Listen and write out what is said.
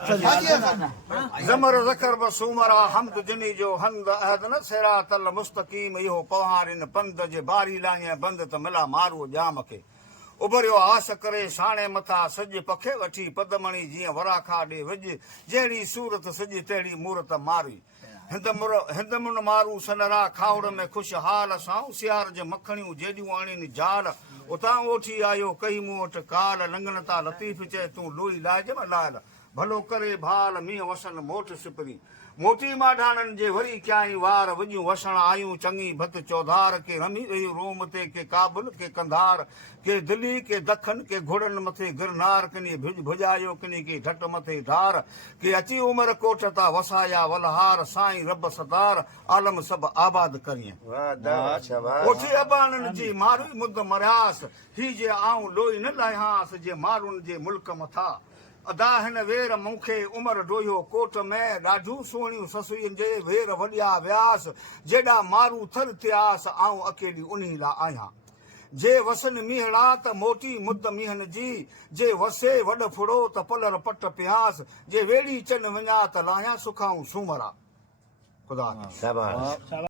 ज़मर ज़कर बसूमरा हमद जिनी जो हंद अहद न सिरातल मुस्तकीम इहो पहारिन पंध जे बारी लाइए बंद त मिला मारो जाम खे उभरियो आस करे साणे मथा सज पखे वठी पदमणी जीअं वराखा ॾे विझ जहिड़ी सूरत सज तहिड़ी मूरत मारी हिंदमुन मारू सनरा खाउड़ में खुशहाल सां सियार जे मखणियूं जेॾियूं आणीनि जाल उतां ओठी आयो कई मूं वटि काल लंघन ता लतीफ़ चए तूं लोई लाइजम लाल भलो करे भाल मींहं वसन मोट सिपरी मोटी माढाणनि जे वरी क्याई वार वॼियूं वसण आयूं चङी भत चौधार के रमी वयूं रोम ते के काबुल के कंधार के दिल्ली के दखन के घोड़नि मथे गिरनार किनी भुॼायो किनी के ढट मथे धार के अची उमर कोट ता वसाया वलहार साईं रब सदार आलम सभु आबाद करीं ओठी अबाननि जी मारू मुद मरियास ही जे आऊं लोई न लाहियांस जे मारुनि जे मुल्क मथां अदा हिन वेर मूंखे उमर डोयो कोट में ॾाढियूं सुहिणियूं ससुयुनि जे वेर वॾिया व्यास जेॾा मारू थर थियास आऊं अकेली उन्ही लाइ आहियां जे वसन मीहड़ा त मोटी मुद मीहन जी जे वसे वॾ फुड़ो त पलर पट पियास जे वेड़ी चन वञा त लाहियां सुखाऊं सूमरा ख़ुदा